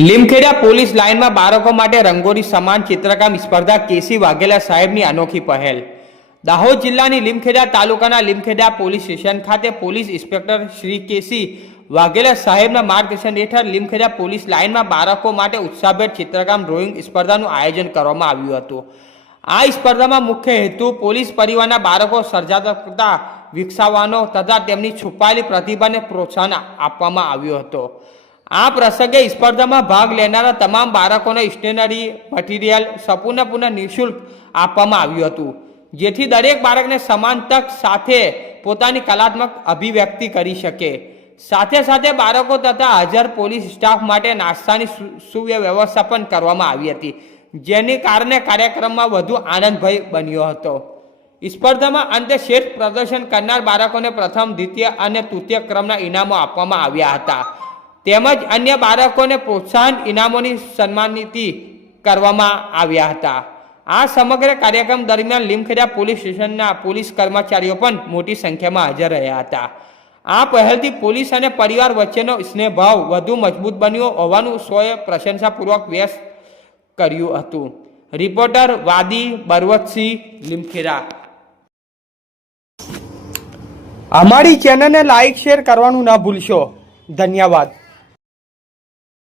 Limkheda police લાઇનમાં બાળકો માટે રંગોળી સમાન ચિત્રકામ સ્પર્ધા કેસી વાઘેલા સાહેબની અનોખી પહેલ। દાહોદ જિલ્લાની લીમખેડા તાલુકાના લીમખેડા પોલીસ સ્ટેશન ખાતે પોલીસ ઇન્સ્પેક્ટર શ્રી કેસી વાઘેલા સાહેબના માર્ગદર્શન હેઠળ લીમખેડા પોલીસ લાઇનમાં બાળકો માટે ઉત્સાહભેર ચિત્રકામ ડ્રોઈંગ સ્પર્ધાનું આયોજન કરવામાં આવ્યું હતું। આ સ્પર્ધામાં મુખ્ય હેતુ પોલીસ પરિવારના બાળકો સર્જનાત્મકતા વિકસાવવાનો તથા તેમની છુપાયેલી પ્રતિભાને પ્રોત્સાહન આપવામાં આવ્યો હતો। આ પ્રસંગે સ્પર્ધામાં ભાગ લેનારા તમામ બાળકોને સ્ટેશનરી મટીરિયલ સંપૂર્ણપણે નિઃશુલ્ક આપવામાં આવ્યું હતું, જેથી દરેક બાળકને સમાન તક સાથે પોતાની કલાત્મક અભિવ્યક્તિ કરી શકે। સાથે સાથે બાળકો તથા હાજર પોલીસ સ્ટાફ માટે નાસ્તાની સુવ્યવસ્થા પણ કરવામાં આવી હતી, જેને કારણે કાર્યક્રમમાં વધુ આનંદભય બન્યો હતો। સ્પર્ધામાં અંતે શ્રેષ્ઠ પ્રદર્શન કરનાર બાળકોને પ્રથમ, દ્વિતીય અને તૃતીય ક્રમના ઇનામો આપવામાં આવ્યા હતા, તેમજ અન્ય બાળકોને પ્રોત્સાહન ઇનામોની સન્માનિત કરવામાં આવ્યા હતા। આ સમગ્ર કાર્યક્રમ દરમિયાન લીમખેડા પોલીસ સ્ટેશનના પોલીસ કર્મચારીઓ પણ મોટી સંખ્યામાં હાજર રહ્યા હતા। આ પહેલથી પોલીસ અને પરિવાર વચ્ચેનો સ્નેહભાવ વધુ મજબૂત બન્યો હોવાનું સૌએ પ્રશંસાપૂર્વક વ્યક્ત કર્યું હતું। રિપોર્ટર વાદી બરવતસિંહ, લીમખેડા। અમારી ચેનલને લાઈક શેર કરવાનું ના ભૂલશો। ધન્યવાદ।